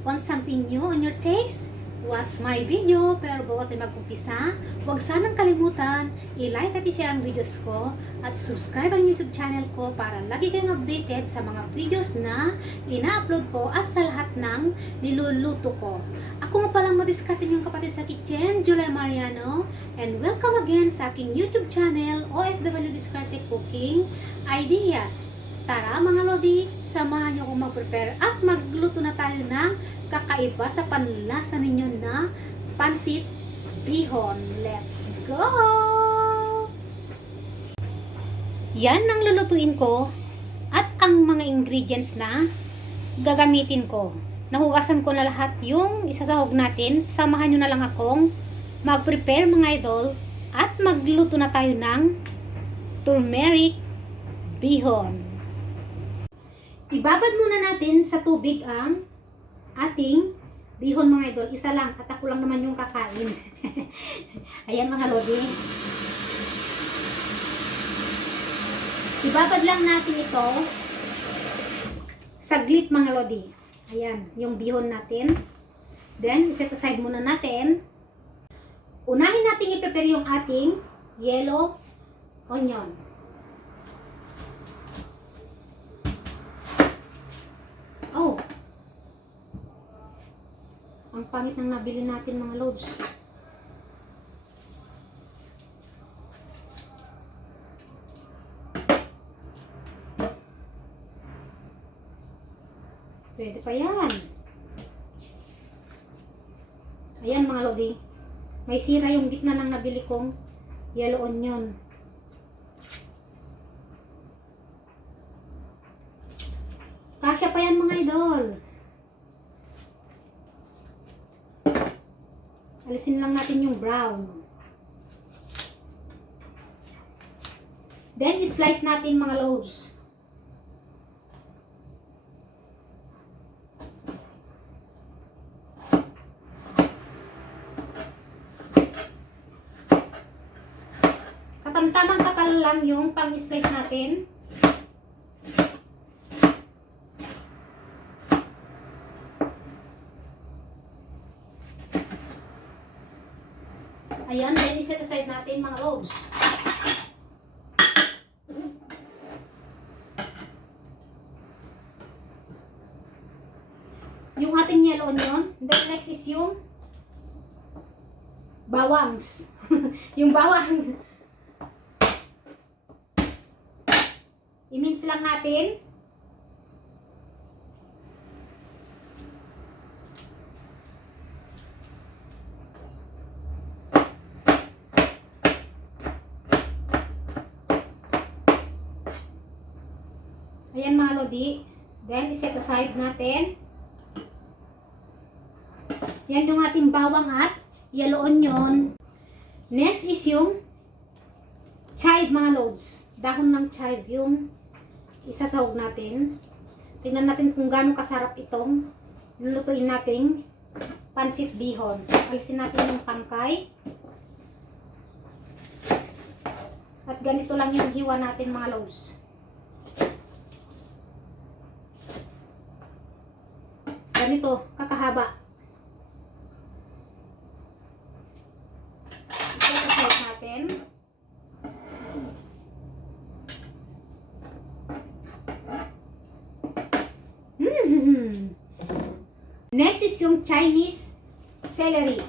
Want something new on your taste? Watch my video. Pero bago tayo mag-umpisa, huwag sanang kalimutan i-like at i-share ang videos ko at subscribe ang YouTube channel ko para lagi kayong updated sa mga videos na ina-upload ko at sa lahat ng niluluto ko. Ako nga palang madiskarte niyong kapatid sa kitchen, Julia Mariano, and welcome again sa aking YouTube channel, OFW Diskarte Cooking Ideas. Tara mga lodi, samahan niyo akong mag-prepare at magluto na tayo ng kakaiba sa panlasa ninyo na pansit bihon. Let's go! Yan ang lulutuin ko at ang mga ingredients na gagamitin ko. Nahugasan ko na lahat yung isasahog natin. Samahan nyo na lang akong mag-prepare mga idol at magluto na tayo ng turmeric bihon. Ibabad muna natin sa tubig ang ating bihon mga idol. Isa lang at ako lang naman yung kakain. Ayan mga lodi. Ibabad lang natin ito saglit mga lodi. Ayan, yung bihon natin. Then, set aside muna natin. Unahin natin i-prepare yung ating yellow onion. Oh, ang pangit ng nabili natin mga loads. Pwede pa yan. Ayan mga lodi. May sira yung gitna ng nabili kong yellow onion. Kasya pa yan mga idol. Alisin lang natin yung brown. Then, slice natin mga loaves. Katamtamang kapal lang yung pang-slice natin. Ayan, then iset aside natin mga loaves. Yung ating yellow onion, then next is yung bawangs. Yung bawang. I-mince lang natin. Ayan mga lodi. Then, iset aside natin. Yan yung ating bawang at yellow onion. Next is yung chive mga loads. Dahon ng chive yung isasahog natin. Tingnan natin kung gaano kasarap itong lulutuin nating pansit bihon. Alisin natin yung tangkay. At ganito lang yung hiwa natin mga loads. Ganito, kakahaba. Iset natin. Next is yung Chinese celery.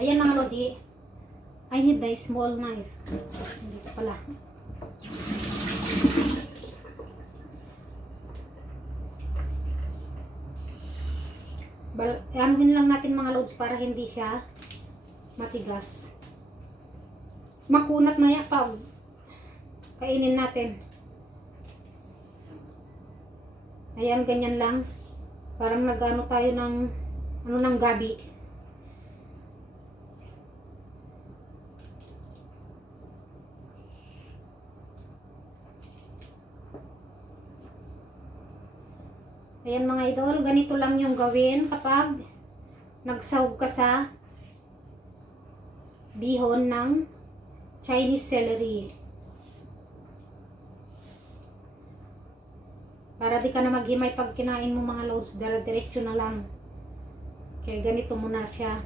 Ayan mga lodi. I need a small knife. Hindi pala. Anuhin lang natin mga loads para hindi siya matigas. Makunat maya pag kainin natin. Ayan, ganyan lang. Parang nagano tayo ng ng gabi. Ayan mga idol, ganito lang yung gawin kapag nagsahog ka sa bihon ng Chinese celery. Para di ka na maghimay pag kinain mo mga loads, diretso na lang. Kaya ganito muna siya.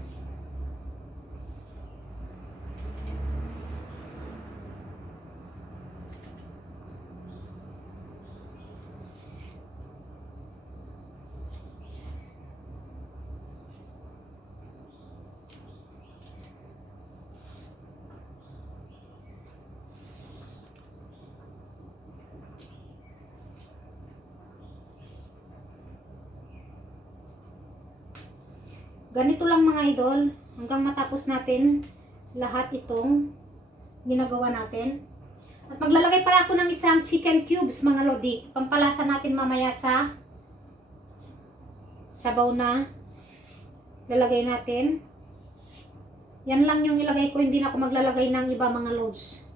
Ganito lang mga idol, hanggang matapos natin lahat itong ginagawa natin. At maglalagay pala ako ng isang chicken cubes mga lodi. Pampalasa natin mamaya sa sabaw na lalagay natin. Yan lang yung ilagay ko, hindi na ako maglalagay ng iba mga loads.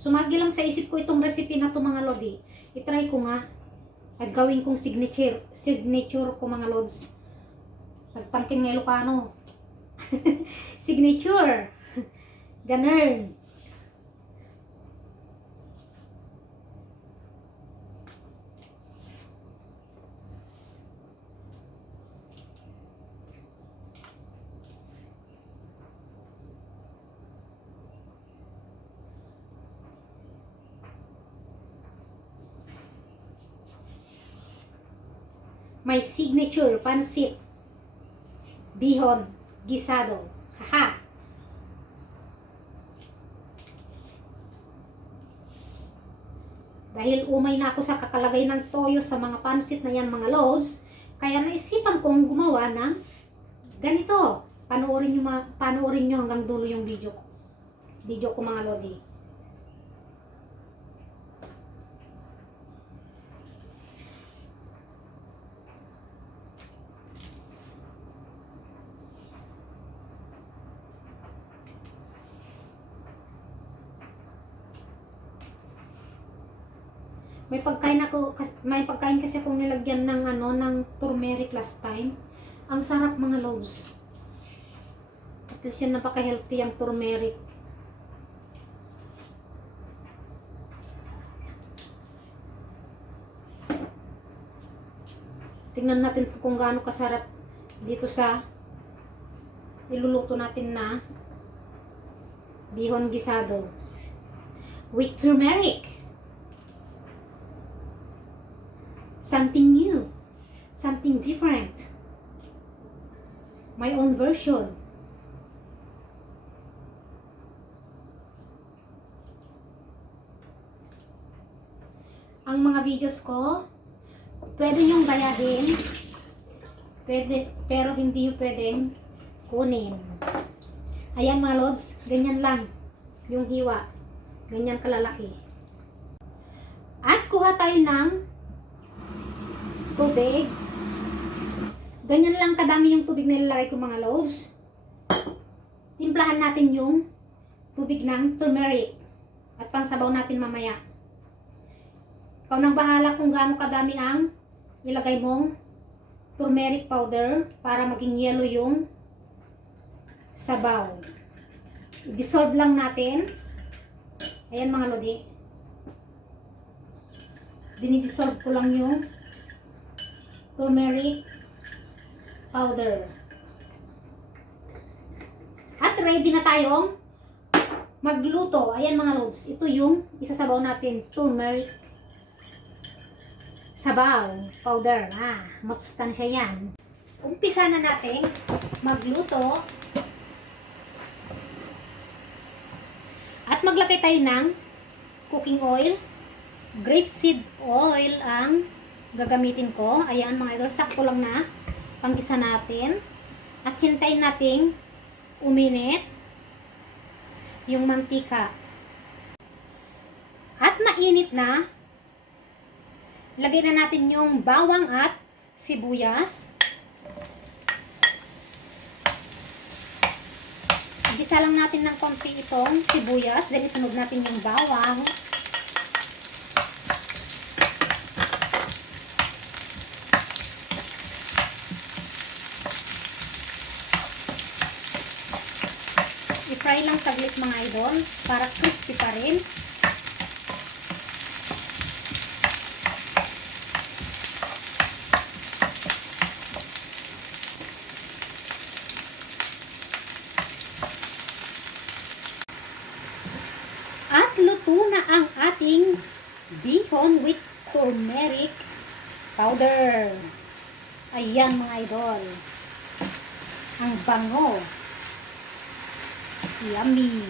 Sumagi lang sa isip ko itong recipe na to mga lodi. I-try ko nga. At gawin kong signature ko mga lods. Nagtangkin nga Ilocano. Signature. Ganun. My signature pansit bihon gisado. Haha. Dahil umay na ako sa kakalagay ng toyo sa mga pansit na yan mga loads, kaya naisipan kong gumawa ng ganito. Panoorin nyo hanggang dulo yung video ko mga lodi. May pagkain kasi akong nilagyan ng ng turmeric last time. Ang sarap mga loads. At least yan, napaka-healthy ang turmeric. Tingnan natin kung gaano kasarap dito sa iluluto natin na bihon gisado with turmeric. Something new, something different, my own version. Ang mga videos ko, pwede nyong gayahin, pero hindi nyo pwedeng kunin. Ayan mga lods, ganyan lang yung hiwa, ganyan kalalaki. At kuha tayo ng tubig. Ganyan lang kadami yung tubig na ilalagay ko mga loads. Timplahan natin yung tubig ng turmeric at pangsabaw natin mamaya. Ikaw nang bahala kung gaano kadami ang ilagay mong turmeric powder para maging yellow yung sabaw. I-dissolve lang natin. Ayan mga lodi. Dinidissolve ko lang yung turmeric powder. At ready na tayong magluto. Ayan mga loads. Ito yung isasabaw natin. Turmeric sabaw powder. Masustansya yan. Umpisa na natin magluto. At maglagay tayo ng cooking oil. Grapeseed oil ang gagamitin ko. Ayan mga idol, sakto lang na panggisa natin. At hintayin nating uminit yung mantika. At mainit na, lagay na natin yung bawang at sibuyas. Gisa lang natin ng konti itong sibuyas. Then isunod natin yung bawang. i-fry lang saglit mga idol para crispy pa rin. At luto na ang ating bihon with turmeric powder. Ayan mga idol. Ang bango. Yummy.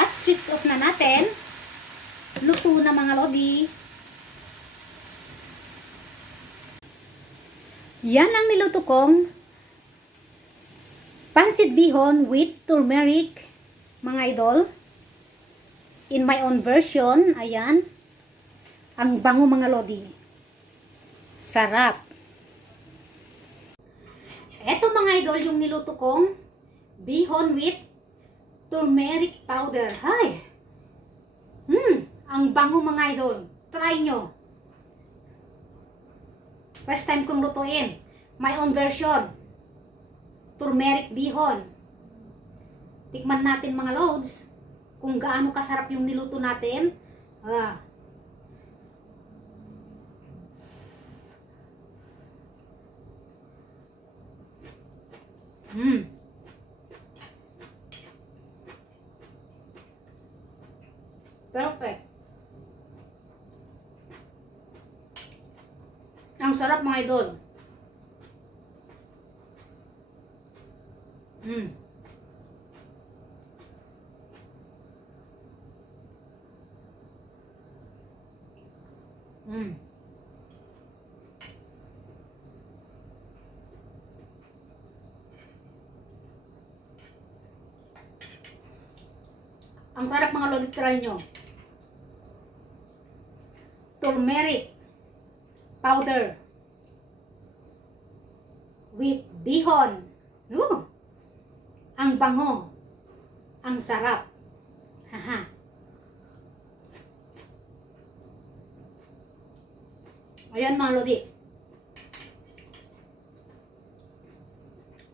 At switch off na natin. Luto na mga lodi. Yan ang niluto kong pansit bihon with turmeric, mga idol. In my own version, ayan. Ang bango mga lodi. Sarap. Eto mga idol yung niluto kong bihon with turmeric powder. Hay! Ang bango mga idol. Try nyo. First time kong lutuin. My own version. Turmeric bihon. Tikman natin mga loads. Kung gaano kasarap yung niluto natin. Perfect. Ang sarap mga idol. Ang sarap mga lodi, try nyo. Turmeric powder with bihon. Ang bango. Ang sarap. Haha. Ayan mga lodi.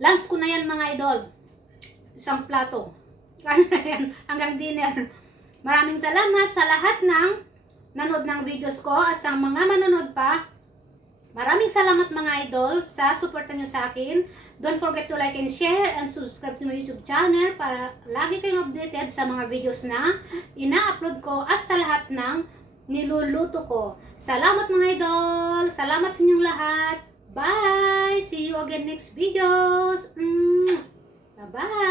Lunch ko na yan mga idol. Isang plato. Hanggang dinner. Maraming salamat sa lahat ng nanood ng videos ko at sa mga manonood pa. Maraming salamat mga idol sa suporta nyo sa akin. Don't forget to like and share and subscribe to my YouTube channel para lagi kayong updated sa mga videos na ina-upload ko at sa lahat ng niluluto ko. Salamat mga idol! Salamat sa inyong lahat! Bye! See you again next videos! Bye-bye!